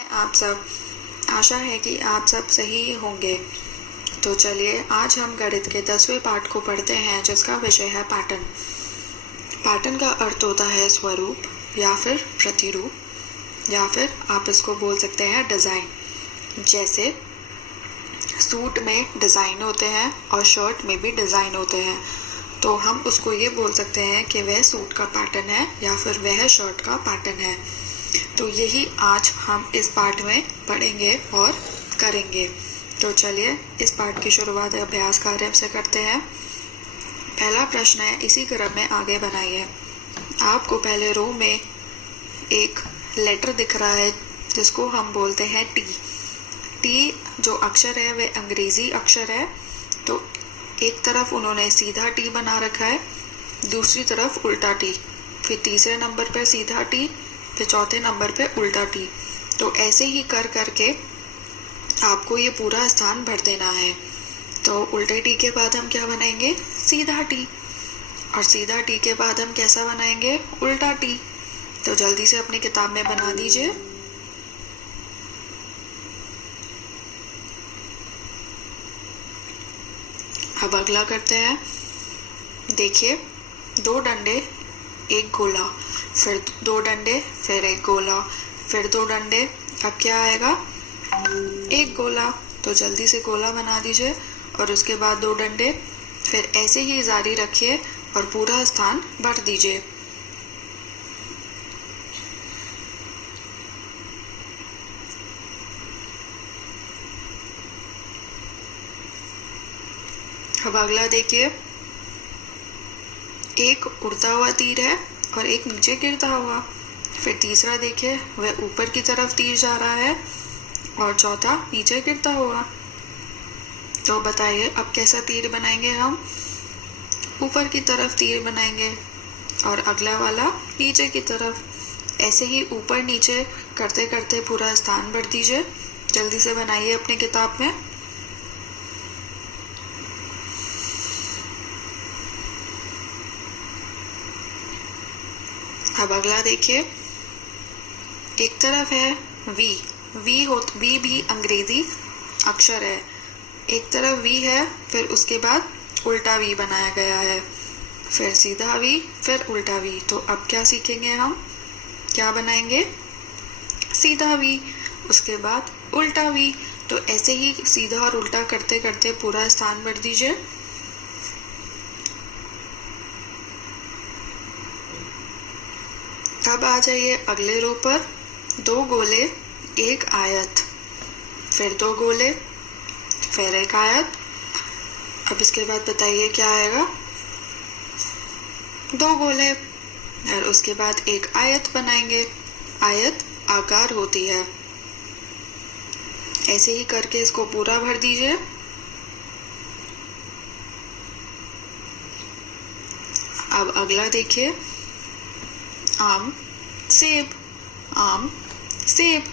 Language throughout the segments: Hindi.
आप सब। आशा है कि आप सब सही होंगे। तो चलिए आज हम गणित के 10वें पाठ को पढ़ते हैं, जिसका विषय है पैटर्न। पैटर्न का अर्थ होता है स्वरूप या फिर प्रतिरूप, या फिर आप इसको बोल सकते हैं डिज़ाइन। जैसे सूट में डिज़ाइन होते हैं और शर्ट में भी डिज़ाइन होते हैं, तो हम उसको ये बोल सकते हैं कि वह सूट का पैटर्न है या फिर वह शर्ट का पैटर्न है। तो यही आज हम इस पाठ में पढ़ेंगे और करेंगे। तो चलिए इस पाठ की शुरुआत अभ्यास कार्य से करते हैं। पहला प्रश्न है, इसी क्रम में आगे बनाइए। आपको पहले रो में एक लेटर दिख रहा है जिसको हम बोलते हैं टी। टी जो अक्षर है वह अंग्रेजी अक्षर है, तो एक तरफ उन्होंने सीधा टी बना रखा है, दूसरी तरफ उल्टा टी, फिर तीसरे नंबर पर सीधा टी, फिर चौथे नंबर पे उल्टा टी। तो ऐसे ही कर करके आपको ये पूरा स्थान भर देना है। तो उल्टे टी के बाद हम क्या बनाएंगे? सीधा टी। और सीधा टी के बाद हम कैसा बनाएंगे? उल्टा टी। तो जल्दी से अपनी किताब में बना दीजिए। अब अगला करते हैं। देखिए, 2 डंडे एक गोला, फिर 2 डंडे, फिर एक गोला, फिर 2 डंडे। अब क्या आएगा? एक गोला। तो जल्दी से गोला बना दीजिए और उसके बाद 2 डंडे, फिर ऐसे ही जारी रखिए और पूरा स्थान भर दीजिए। अब अगला देखिए, एक उड़ता हुआ तीर है और एक नीचे गिरता हुआ। फिर तीसरा देखिए, वह ऊपर की तरफ तीर जा रहा है और चौथा नीचे गिरता हुआ। तो बताइए अब कैसा तीर बनाएंगे हम? ऊपर की तरफ तीर बनाएंगे और अगला वाला नीचे की तरफ। ऐसे ही ऊपर नीचे करते करते पूरा स्थान भर दीजिए। जल्दी से बनाइए अपनी किताब में। अब अगला देखिए, एक तरफ है वी। वी भी अंग्रेजी अक्षर है। एक तरफ वी है, फिर उसके बाद उल्टा वी बनाया गया है, फिर सीधा वी, फिर उल्टा वी। तो अब क्या सीखेंगे हम? क्या बनाएंगे? सीधा वी, उसके बाद उल्टा वी। तो ऐसे ही सीधा और उल्टा करते करते पूरा स्थान भर दीजिए। अब आ जाइए अगले रो पर। 2 गोले एक आयत, फिर 2 गोले, फिर एक आयत। अब इसके बाद बताइए क्या आएगा? 2 गोले और उसके बाद एक आयत बनाएंगे। आयत आकार होती है। ऐसे ही करके इसको पूरा भर दीजिए। अब अगला देखिए, आम सेब, आम सेब।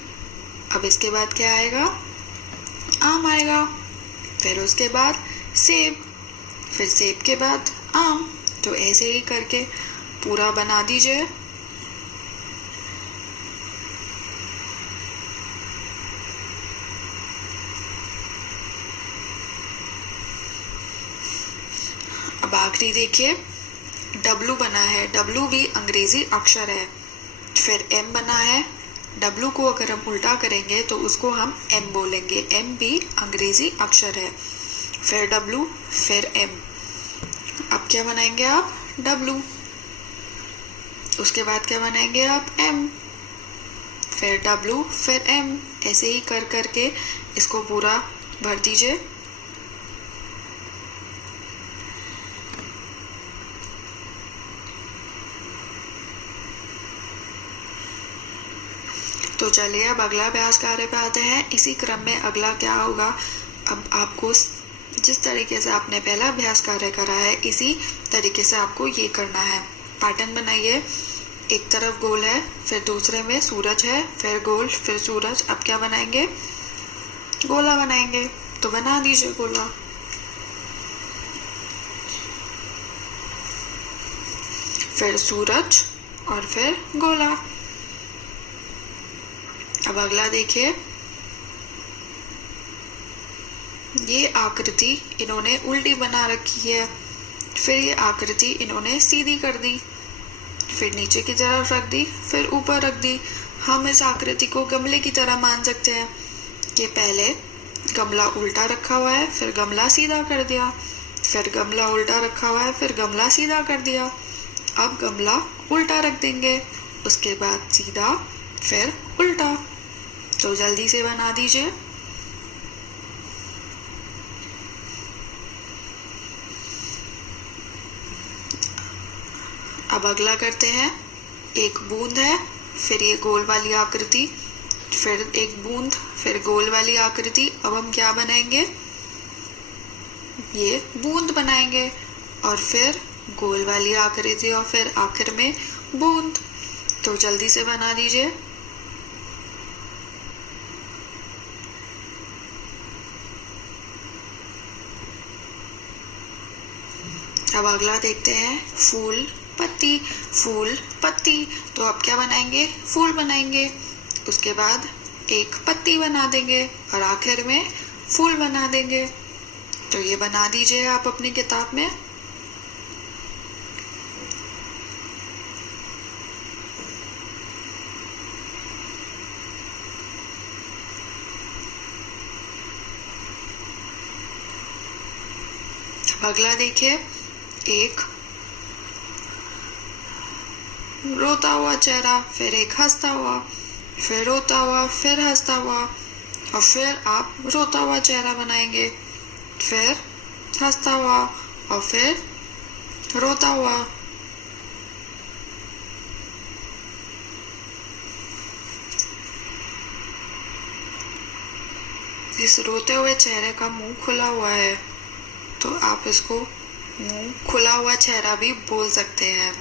अब इसके बाद क्या आएगा? आम आएगा, फिर उसके बाद सेब, फिर सेब के बाद आम। तो ऐसे ही करके पूरा बना दीजिए। अब आखिरी देखिए, डब्लू बना है। डब्लू भी अंग्रेजी अक्षर है। फिर एम बना है। डब्लू को अगर हम उल्टा करेंगे तो उसको हम एम बोलेंगे। एम भी अंग्रेजी अक्षर है। फिर डब्लू, फिर एम। अब क्या बनाएंगे आप? डब्लू। उसके बाद क्या बनाएंगे आप? एम, फिर डब्लू, फिर एम। ऐसे ही कर करके इसको पूरा भर दीजिए। तो चलिए अब अगला अभ्यास कार्य पे आते हैं। इसी क्रम में अगला क्या होगा? अब आपको जिस तरीके से आपने पहला अभ्यास कार्य करा है, इसी तरीके से आपको ये करना है। पैटर्न बनाइए। एक तरफ गोल है, फिर दूसरे में सूरज है, फिर गोल, फिर सूरज। अब क्या बनाएंगे? गोला बनाएंगे। तो बना दीजिए गोला। फिर सूरज और फिर गोला। अब अगला देखिए, ये आकृति इन्होंने उल्टी बना रखी है, फिर ये आकृति इन्होंने सीधी कर दी, फिर नीचे की तरफ रख दी, फिर ऊपर रख दी। हम इस आकृति को गमले की तरह मान सकते हैं कि पहले गमला उल्टा रखा हुआ है, फिर गमला सीधा कर दिया, फिर गमला उल्टा रखा हुआ है, फिर गमला सीधा कर दिया। अब गमला उल्टा रख देंगे, उसके बाद सीधा, फिर उल्टा। तो जल्दी से बना दीजिए। अब अगला करते हैं, एक बूंद है, फिर ये गोल वाली आकृति, फिर एक बूंद, फिर गोल वाली आकृति। अब हम क्या बनाएंगे, ये बूंद बनाएंगे, और फिर गोल वाली आकृति, और फिर आखिर में बूंद। तो जल्दी से बना दीजिए। अब अगला देखते हैं, फूल पत्ती, फूल पत्ती। तो अब क्या बनाएंगे, फूल बनाएंगे, उसके बाद एक पत्ती बना देंगे, और आखिर में फूल बना देंगे। तो ये बना दीजिए आप अपनी किताब में। अब अगला देखिए, एक रोता हुआ चेहरा, फिर एक हंसता हुआ, फिर रोता हुआ, फिर हंसता हुआ, और फिर आप रोता हुआ चेहरा बनाएंगे, फिर हंसता हुआ, और फिर रोता हुआ। इस रोते हुए चेहरे का मुंह खुला हुआ है, तो आप इसको मुंह खुला हुआ चेहरा भी बोल सकते हैं।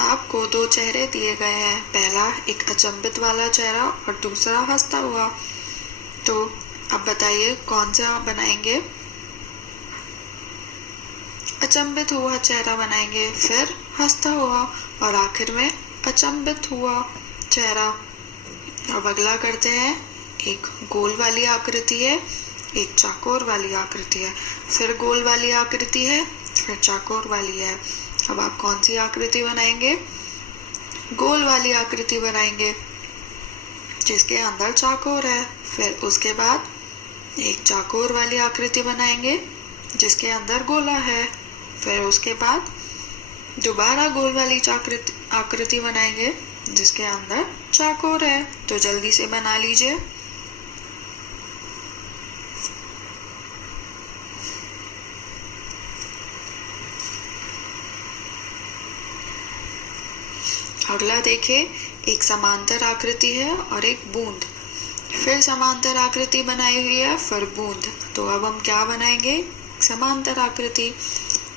आपको दो चेहरे दिए गए हैं, पहला एक अचंभित वाला चेहरा और दूसरा हंसता हुआ। तो अब बताइए कौन सा आप बनाएंगे। अचंभित हुआ चेहरा बनाएंगे, फिर हंसता हुआ, और आखिर में अचंभित हुआ चेहरा। अब अगला करते हैं, एक गोल वाली आकृति है, एक चौकोर वाली आकृति है, फिर गोल वाली आकृति है, फिर चौकोर वाली है। अब आप कौन सी आकृति बनाएंगे, गोल वाली आकृति बनाएंगे जिसके अंदर चौकोर है। फिर उसके बाद एक चौकोर वाली आकृति बनाएंगे जिसके अंदर गोला है। फिर उसके बाद दोबारा गोल वाली आकृति बनाएंगे जिसके अंदर चौकोर है। तो जल्दी से बना लीजिए। अगला देखिए, एक समांतर आकृति है और एक बूंद, फिर समांतर आकृति बनाई हुई है, फिर बूंद। तो अब हम क्या बनाएंगे, समांतर आकृति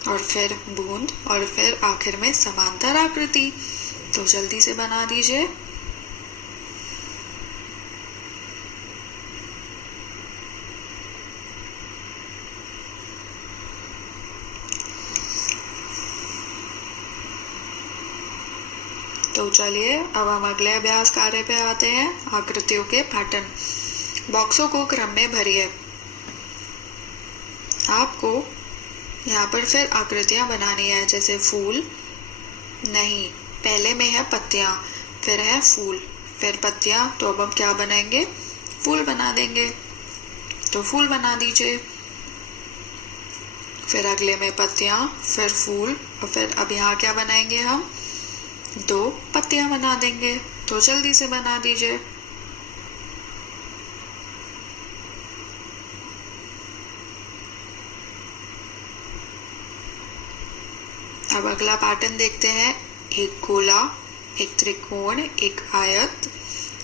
और फिर बूंद और फिर आखिर में समांतर आकृति। तो जल्दी से बना दीजिए। तो चलिए अब हम अगले अभ्यास कार्य पे आते हैं। आकृतियों के पैटर्न। बॉक्सों को क्रम में भरिए। आपको यहाँ पर फिर आकृतियां बनानी है, जैसे फूल नहीं, पहले में है पत्तियां, फिर है फूल, फिर पत्तियां। तो अब हम क्या बनाएंगे, फूल बना देंगे। तो फूल बना दीजिए। फिर अगले में पत्तियां, फिर फूल, और फिर अब यहाँ क्या बनाएंगे, हम दो पत्तियां बना देंगे। तो जल्दी से बना दीजिए। अब अगला पैटर्न देखते हैं। एक गोला, एक त्रिकोण, एक आयत,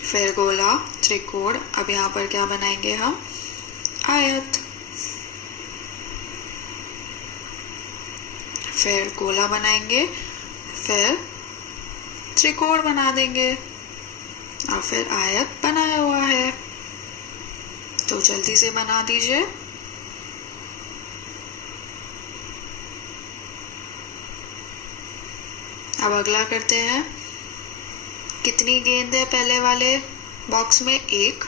फिर गोला, त्रिकोण। अब यहाँ पर क्या बनाएंगे हम, आयत, फिर गोला बनाएंगे, फिर त्रिकोण बना देंगे, और फिर आयत बनाया हुआ है। तो जल्दी से बना दीजिए। अब अगला करते हैं। कितनी गेंद है पहले वाले बॉक्स में? 1।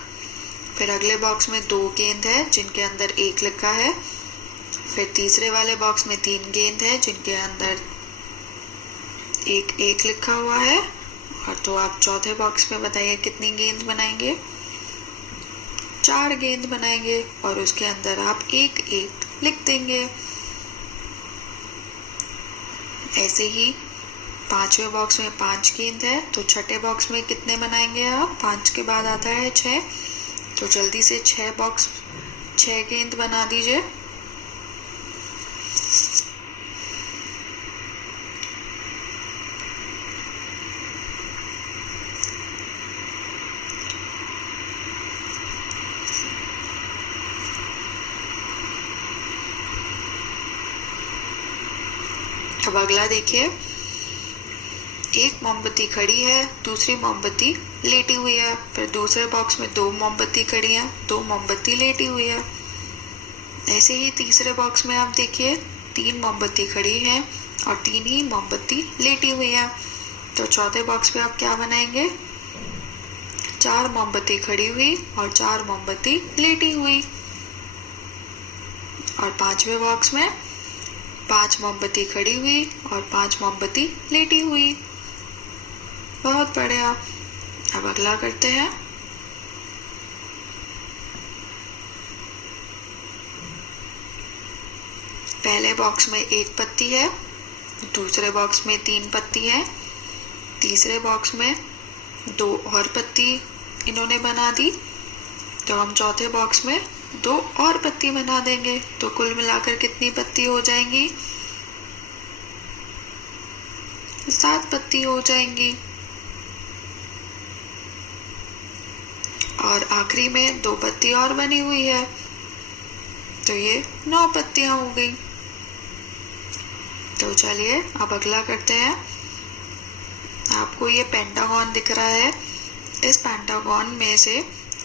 फिर अगले बॉक्स में 2 गेंद है जिनके अंदर 1 लिखा है। फिर तीसरे वाले बॉक्स में 3 गेंद है जिनके अंदर 1 लिखा हुआ है। और तो आप चौथे बॉक्स में बताइए कितनी गेंद बनाएंगे? 4 गेंद बनाएंगे और उसके अंदर आप 1 लिख देंगे। ऐसे ही पांचवें बॉक्स में 5 गेंद है, तो छठे बॉक्स में कितने बनाएंगे आप? 5 के बाद आता है 6, तो जल्दी से 6 गेंद बना दीजिए। अब अगला देखिए। एक मोमबत्ती खड़ी है, दूसरी मोमबत्ती लेटी हुई है। फिर दूसरे बॉक्स में 2 मोमबत्ती खड़ी है, 2 मोमबत्ती लेटी हुई है। ऐसे ही तीसरे बॉक्स में आप देखिए 3 मोमबत्ती खड़ी है और 3 ही मोमबत्ती लेटी हुई है। तो चौथे बॉक्स में आप क्या बनाएंगे? 4 मोमबत्ती खड़ी हुई और 4 मोमबत्ती लेटी हुई। और पांचवें बॉक्स में 5 मोमबत्ती खड़ी हुई और 5 मोमबत्ती लेटी हुई। बहुत बढ़िया। अब अगला करते हैं। पहले बॉक्स में 1 पत्ती है, दूसरे बॉक्स में 3 पत्ती है, तीसरे बॉक्स में 2 और पत्ती इन्होंने बना दी। तो हम चौथे बॉक्स में 2 और पत्ती बना देंगे, तो कुल मिलाकर कितनी पत्ती हो जाएंगी? 7 पत्ती हो जाएंगी। और आखिरी में 2 पत्ती और बनी हुई है, तो ये 9 पत्तियां हो गई। तो चलिए अब अगला करते हैं। आपको ये पेंटागन दिख रहा है, इस पेंटागन में से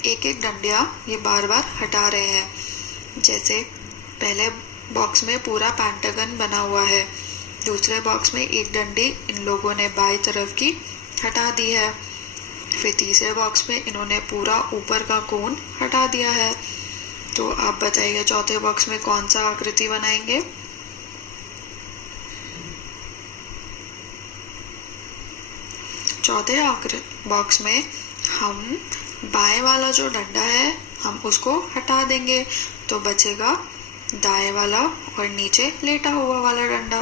एक डंडिया ये बार बार हटा रहे हैं। जैसे पहले बॉक्स में पूरा पेंटागन बना हुआ है, दूसरे बॉक्स में एक डंडी इन लोगों ने बाईं तरफ की हटा दी है। फिर तीसरे बॉक्स में इन्होंने पूरा ऊपर का कोन हटा दिया है। तो आप बताइए चौथे बॉक्स में कौन सा आकृति बनाएंगे? चौथे बॉक्स में हम बाएं वाला जो डंडा है हम उसको हटा देंगे, तो बचेगा दाएं वाला और नीचे लेटा हुआ वाला डंडा।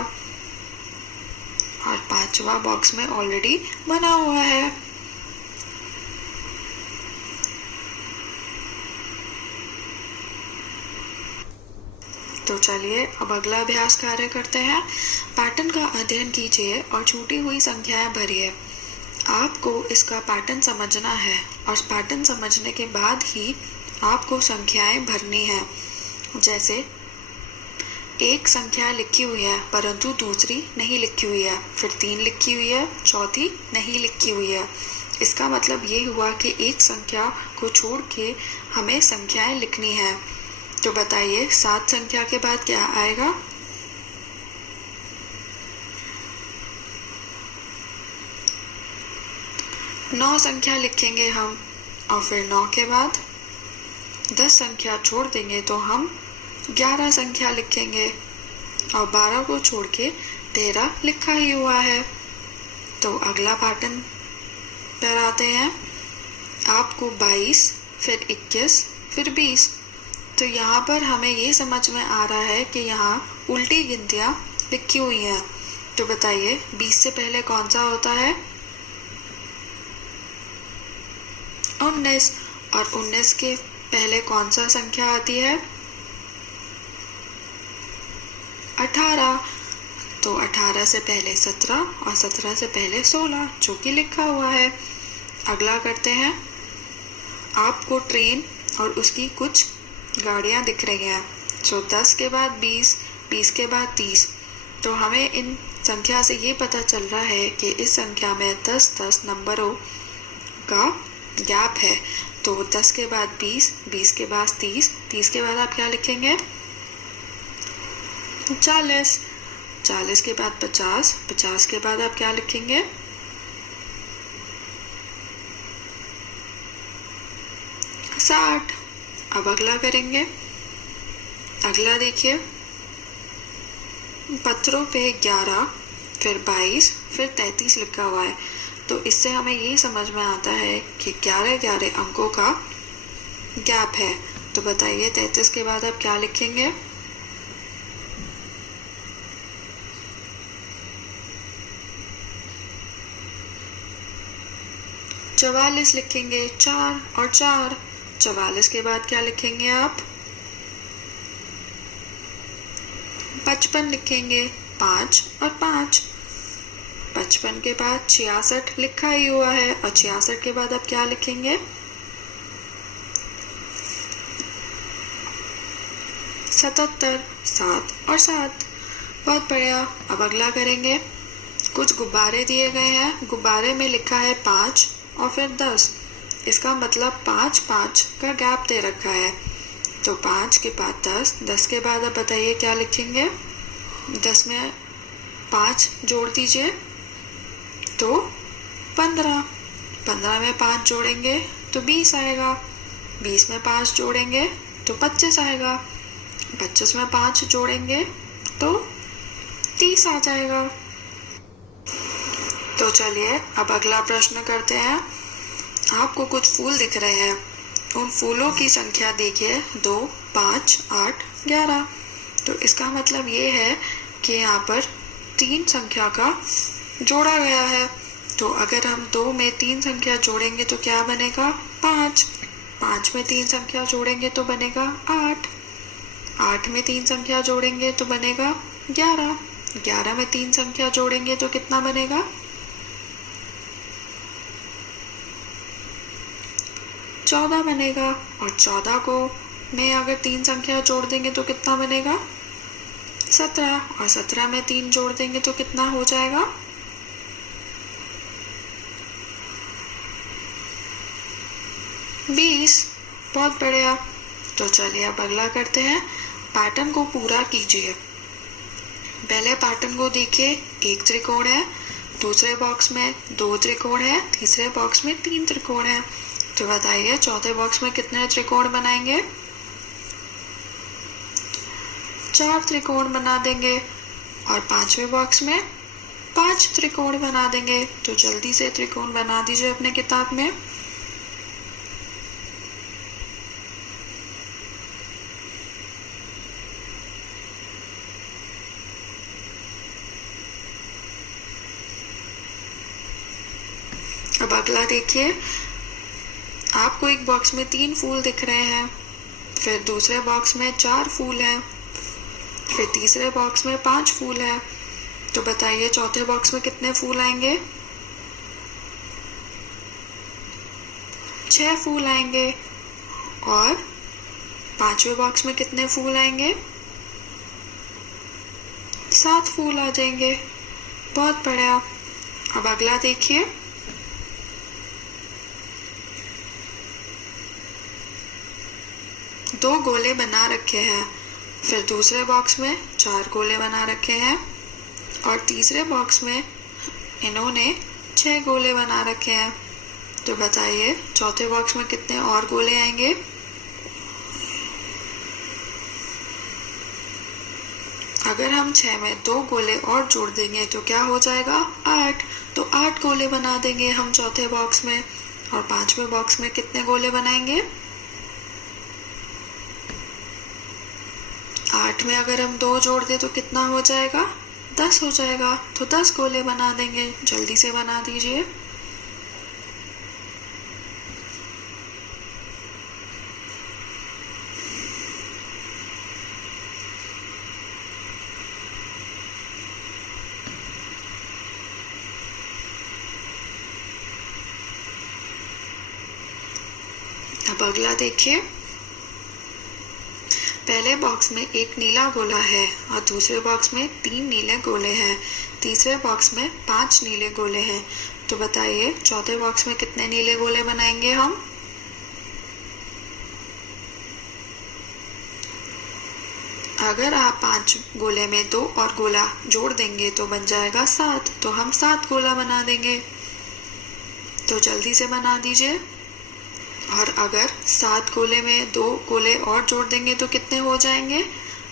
और पांचवा बॉक्स में ऑलरेडी बना हुआ है। तो चलिए अब अगला अभ्यास कार्य करते हैं। पैटर्न का अध्ययन कीजिए और छूटी हुई संख्याएं भरिए। आपको इसका पैटर्न समझना है और पैटर्न समझने के बाद ही आपको संख्याएं भरनी है। जैसे एक संख्या लिखी हुई है परंतु दूसरी नहीं लिखी हुई है, फिर 3 लिखी हुई है, चौथी नहीं लिखी हुई है। इसका मतलब ये हुआ कि एक संख्या को छोड़ के हमें संख्याएं लिखनी है। तो बताइए 7 संख्या के बाद क्या आएगा? 9 संख्या लिखेंगे हम, और फिर 9 के बाद 10 संख्या छोड़ देंगे तो हम 11 संख्या लिखेंगे, और 12 को छोड़ के 13 लिखा ही हुआ है। तो अगला पैटर्न पर आते हैं। आपको 22, फिर 21, फिर 20। तो यहाँ पर हमें ये समझ में आ रहा है कि यहाँ उल्टी गिनतियाँ लिखी हुई हैं। तो बताइए 20 से पहले कौन सा होता है? 19। और 19 के पहले कौन सा संख्या आती है? 18। तो 18 से पहले 17 और 17 से पहले 16, जो कि लिखा हुआ है। अगला करते हैं। आपको ट्रेन और उसकी कुछ गाड़ियाँ दिख रही हैं। तो 10 के बाद 20, 20 के बाद 30। तो हमें इन संख्या से ये पता चल रहा है कि इस संख्या में 10-10 नंबरों का गैप है। तो 10 के बाद 20, 20 के बाद 30, 30 के बाद आप क्या लिखेंगे? 40। 40 के बाद 50, 50 के बाद आप क्या लिखेंगे? 60। अब अगला करेंगे। अगला देखिए, पत्रों पे 11, फिर 22, फिर 33 लिखा हुआ है। तो इससे हमें यही समझ में आता है कि 11 अंकों का गैप है। तो बताइए 33 के बाद आप क्या लिखेंगे? चवालीस लिखेंगे, 4 और 4। 44 के बाद क्या लिखेंगे आप? 55 लिखेंगे, 5 और 5। 55 के बाद 66 लिखा ही हुआ है, और 66 के बाद आप क्या लिखेंगे? 77, 7 और 7। बहुत बढ़िया। अब अगला करेंगे। कुछ गुब्बारे दिए गए हैं, गुब्बारे में लिखा है 5 और फिर 10। इसका मतलब 5 5 का गैप दे रखा है। तो 5 के बाद 10, 10 के बाद आप बताइए क्या लिखेंगे? 10 में 5 जोड़ दीजिए तो 15। 15 में 5 जोड़ेंगे तो 20 आएगा। 20 में 5 जोड़ेंगे तो 25 आएगा। 25 में 5 जोड़ेंगे तो 30 आ जाएगा। तो चलिए अब अगला प्रश्न करते हैं। आपको कुछ फूल दिख रहे हैं, उन फूलों की संख्या देखिए 2, 5, 8, 11। तो इसका मतलब ये है कि यहाँ पर 3 संख्या का जोड़ा गया है। तो अगर हम 2 में 3 संख्या जोड़ेंगे तो क्या बनेगा? 5। 5 में 3 संख्या जोड़ेंगे तो बनेगा 8। 8 में 3 संख्या जोड़ेंगे तो बनेगा 11। 11 में 3 संख्या जोड़ेंगे तो कितना बनेगा? 14 बनेगा। और 14 को में अगर 3 संख्या जोड़ देंगे तो कितना बनेगा? 17। और 17 में 3 जोड़ देंगे तो कितना हो जाएगा? 20। बहुत बढ़िया। तो चलिए अब अगला करते हैं। पैटर्न को पूरा कीजिए। पहले पैटर्न को देखिए, एक त्रिकोण है, दूसरे बॉक्स में 2 त्रिकोण है, तीसरे बॉक्स में 3 त्रिकोण है। तो बताइए चौथे बॉक्स में कितने त्रिकोण बनाएंगे? 4 त्रिकोण बना देंगे। और 5वें बॉक्स में 5 त्रिकोण बना देंगे। तो जल्दी से त्रिकोण बना दीजिए अपने किताब में। अब अगला देखिए, आपको एक बॉक्स में 3 फूल दिख रहे हैं, फिर दूसरे बॉक्स में 4 फूल हैं, फिर तीसरे बॉक्स में 5 फूल हैं। तो बताइए चौथे बॉक्स में कितने फूल आएंगे? 6 फूल आएंगे। और 5वें बॉक्स में कितने फूल आएंगे? 7 फूल आ जाएंगे। बहुत बढ़िया। अब अगला देखिए, दो गोले बना रखे हैं, फिर दूसरे बॉक्स में 4 गोले बना रखे हैं, और तीसरे बॉक्स में इन्होंने 6 गोले बना रखे हैं। तो बताइए चौथे बॉक्स में कितने और गोले आएंगे? अगर हम 6 में 2 गोले और जोड़ देंगे तो क्या हो जाएगा? 8। तो 8 गोले बना देंगे हम चौथे बॉक्स में। और 5वें बॉक्स में कितने गोले बनाएंगे? 8 में अगर हम 2 जोड़ दें तो कितना हो जाएगा? 10 हो जाएगा। तो 10 गोले बना देंगे। जल्दी से बना दीजिए। अब अगला देखिए, पहले बॉक्स में एक नीला गोला है और दूसरे बॉक्स में 3 नीले गोले हैं, तीसरे बॉक्स में 5 नीले गोले हैं। तो बताइए चौथे बॉक्स में कितने नीले गोले बनाएंगे हम? अगर आप 5 गोले में 2 और गोला जोड़ देंगे तो बन जाएगा 7, तो हम 7 गोला बना देंगे। तो जल्दी से बना दीजिए। और अगर 7 गोले में 2 गोले और जोड़ देंगे तो कितने हो जाएंगे?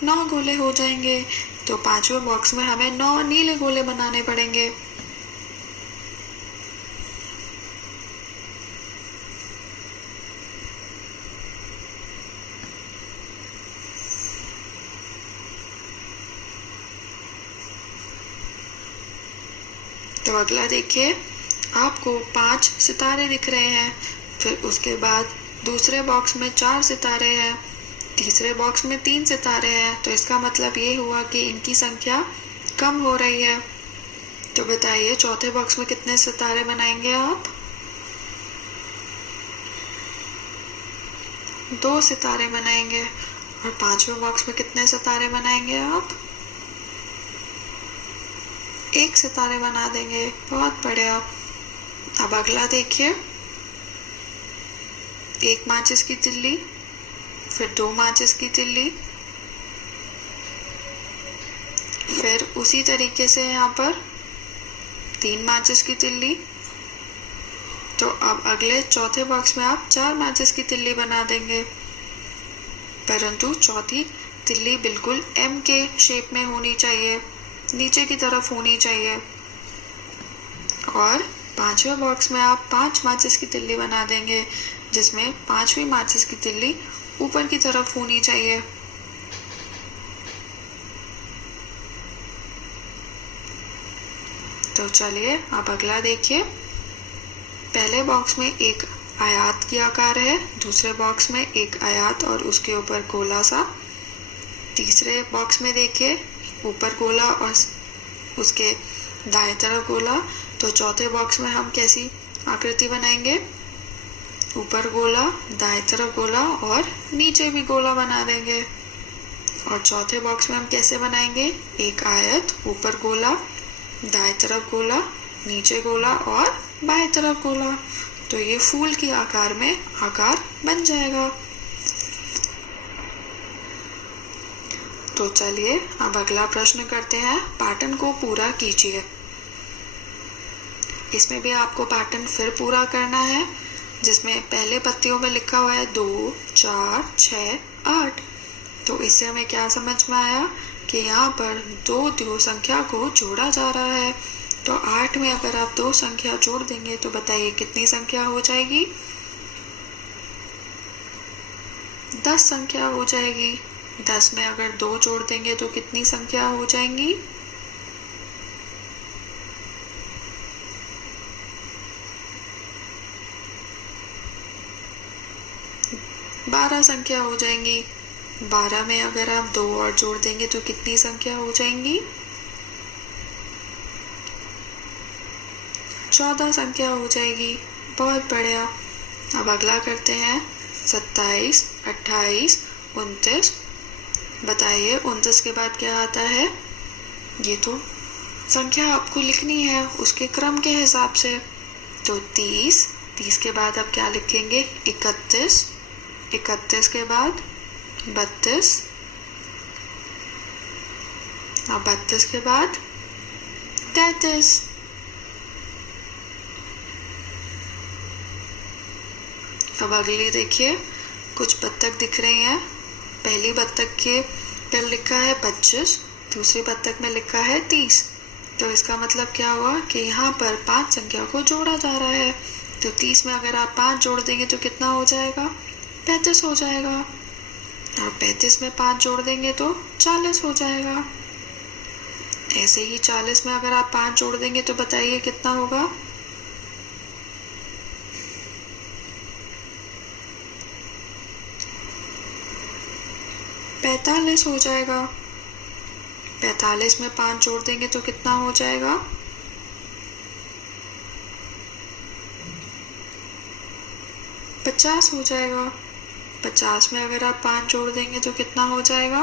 9 गोले हो जाएंगे। तो 5वें बॉक्स में हमें 9 नीले गोले बनाने पड़ेंगे। तो अगला देखिए, आपको 5 सितारे दिख रहे हैं। फिर उसके बाद दूसरे बॉक्स में 4 सितारे हैं, तीसरे बॉक्स में 3 सितारे हैं। तो इसका मतलब ये हुआ कि इनकी संख्या कम हो रही है। तो बताइए चौथे बॉक्स में कितने सितारे बनाएंगे आप? 2 सितारे बनाएंगे। और 5वें बॉक्स में कितने सितारे बनाएंगे आप? 1 सितारे बना देंगे। बहुत बढ़िया। अब अगला देखिए, 1 माचिस की तिल्ली, फिर 2 माचिस की तिल्ली, फिर उसी तरीके से यहाँ पर 3 माचिस की तिल्ली। तो अब अगले चौथे बॉक्स में आप 4 माचिस की तिल्ली बना देंगे, परंतु चौथी तिल्ली बिल्कुल एम के शेप में होनी चाहिए, नीचे की तरफ होनी चाहिए। और 5वें बॉक्स में आप 5 माचिस की तिल्ली बना देंगे, जिसमें 5वीं माचिस की तिल्ली ऊपर की तरफ होनी चाहिए। तो चलिए अब अगला देखिए, पहले बॉक्स में एक आयत की आकार है, दूसरे बॉक्स में एक आयत और उसके ऊपर गोला सा, तीसरे बॉक्स में देखिए ऊपर गोला और उसके दाएं तरफ गोला। तो चौथे बॉक्स में हम कैसी आकृति बनाएंगे? ऊपर गोला, दाएं तरफ गोला और नीचे भी गोला बना देंगे। और चौथे बॉक्स में हम कैसे बनाएंगे? एक आयत, ऊपर गोला, दाएं तरफ गोला, नीचे गोला और बाएं तरफ गोला। तो ये फूल की आकार में आकार बन जाएगा। तो चलिए अब अगला प्रश्न करते हैं। पैटर्न को पूरा कीजिए। इसमें भी आपको पैटर्न फिर पूरा करना है, जिसमें पहले पत्तियों में लिखा हुआ है 2, 4, 6, 8। तो इससे हमें क्या समझ में आया कि यहाँ पर 2 संख्या को जोड़ा जा रहा है। तो 8 में अगर आप 2 संख्या जोड़ देंगे तो बताइए कितनी संख्या हो जाएगी? 10 संख्या हो जाएगी। 10 में अगर 2 जोड़ देंगे तो कितनी संख्या हो जाएंगी? 12 संख्या हो जाएंगी। 12 में अगर आप 2 और जोड़ देंगे तो कितनी संख्या हो जाएंगी? 14 संख्या हो जाएगी। बहुत बढ़िया। अब अगला करते हैं 27, 28, 29। बताइए 29 के बाद क्या आता है? ये तो संख्या आपको लिखनी है उसके क्रम के हिसाब से। तो 30, 30 के बाद आप क्या लिखेंगे? 31, 31 के बाद 32, और 32 के बाद 33। अब अगली देखिए, कुछ बत्तख दिख रही हैं। पहली बत्तख के पर लिखा है 25, दूसरी बत्तख में लिखा है 30। तो इसका मतलब क्या हुआ कि यहाँ पर 5 संख्या को जोड़ा जा रहा है। तो 30 में अगर आप 5 जोड़ देंगे तो कितना हो जाएगा? 35 हो जाएगा। और 35 में 5 जोड़ देंगे तो 40 हो जाएगा। ऐसे ही 40 में अगर आप 5 जोड़ देंगे तो बताइए कितना होगा? 45 हो जाएगा। 45 में 5 जोड़ देंगे तो कितना हो जाएगा? 50 हो जाएगा। 50 में अगर आप 5 जोड़ देंगे तो कितना हो जाएगा?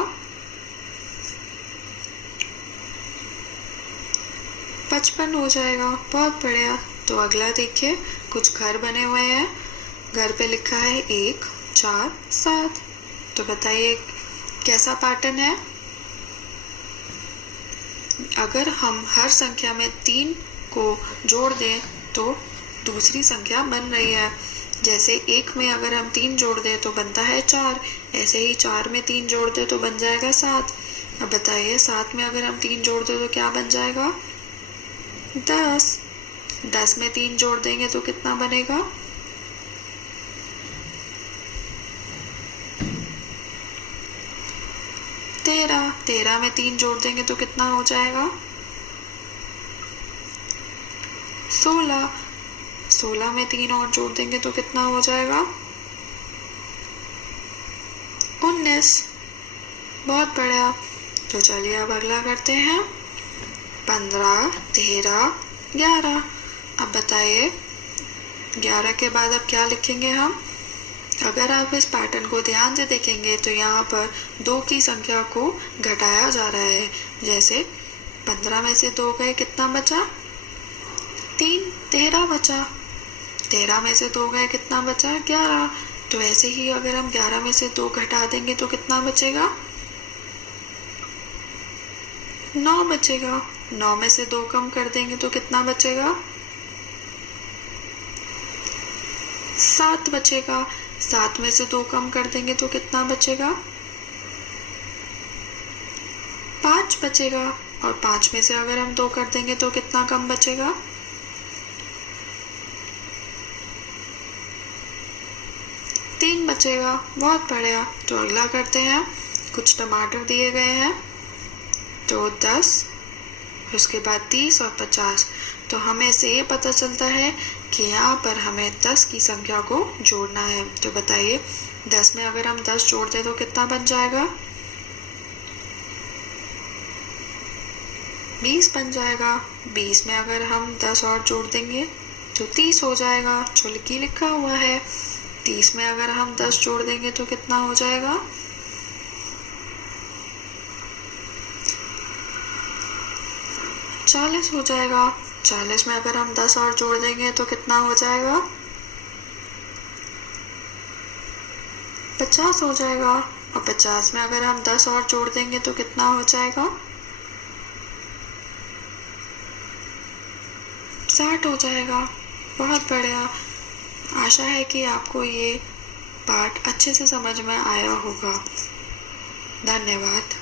55 हो जाएगा। बहुत बढ़िया। तो अगला देखिए, कुछ घर बने हुए हैं। घर पे लिखा है 1, 4, 7। तो बताइए कैसा पैटर्न है? अगर हम हर संख्या में 3 को जोड़ दें तो दूसरी संख्या बन रही है। जैसे 1 में अगर हम 3 जोड़ दें तो बनता है 4, ऐसे ही 4 में 3 जोड़ दें तो बन जाएगा 7। अब बताइए 7 में अगर हम 3 जोड़ दें तो क्या बन जाएगा? 10। 10 में 3 जोड़ देंगे तो कितना बनेगा? 13। 13 में 3 जोड़ देंगे तो कितना हो जाएगा? 16। 16 में 3 और जोड़ देंगे तो कितना हो जाएगा? 19। बहुत बढ़िया। तो चलिए अब अगला करते हैं। 15, 13, 11। अब बताइए 11 के बाद अब क्या लिखेंगे हम? अगर आप इस पैटर्न को ध्यान से देखेंगे तो यहाँ पर 2 की संख्या को घटाया जा रहा है। जैसे 15 में से 2 गए, कितना बचा? 3, 13 बचा। 13 में से 2 गए, कितना बचा? 11। तो ऐसे ही अगर हम 11 में से 2 घटा देंगे तो कितना बचेगा? 9 बचेगा। 9 में से 2 कम कर देंगे तो कितना बचेगा? 7 बचेगा। 7 में से 2 कम कर देंगे तो कितना बचेगा? 5 बचेगा। और 5 में से अगर हम 2 कर देंगे तो कितना कम बचेगा? 3 बचेगा। बहुत बढ़िया। तो अगला करते हैं। कुछ टमाटर दिए गए हैं, तो 10, उसके बाद 30 और 50। तो हमें से ये पता चलता है कि यहाँ पर हमें 10 की संख्या को जोड़ना है। तो बताइए 10 में अगर हम 10 जोड़ दें तो कितना बन जाएगा? 20 बन जाएगा। 20 में अगर हम 10 और जोड़ देंगे तो 30 हो जाएगा, जो लिखा हुआ है। 30 में अगर हम 10 जोड़ देंगे तो कितना हो जाएगा? 40 हो जाएगा। 40 में अगर हम 10 और जोड़ देंगे तो कितना हो जाएगा? 50 हो जाएगा। और 50 में अगर हम 10 और जोड़ देंगे तो कितना हो जाएगा? 60 हो जाएगा। बहुत बढ़िया। आशा है कि आपको ये पाठ अच्छे से समझ में आया होगा। धन्यवाद।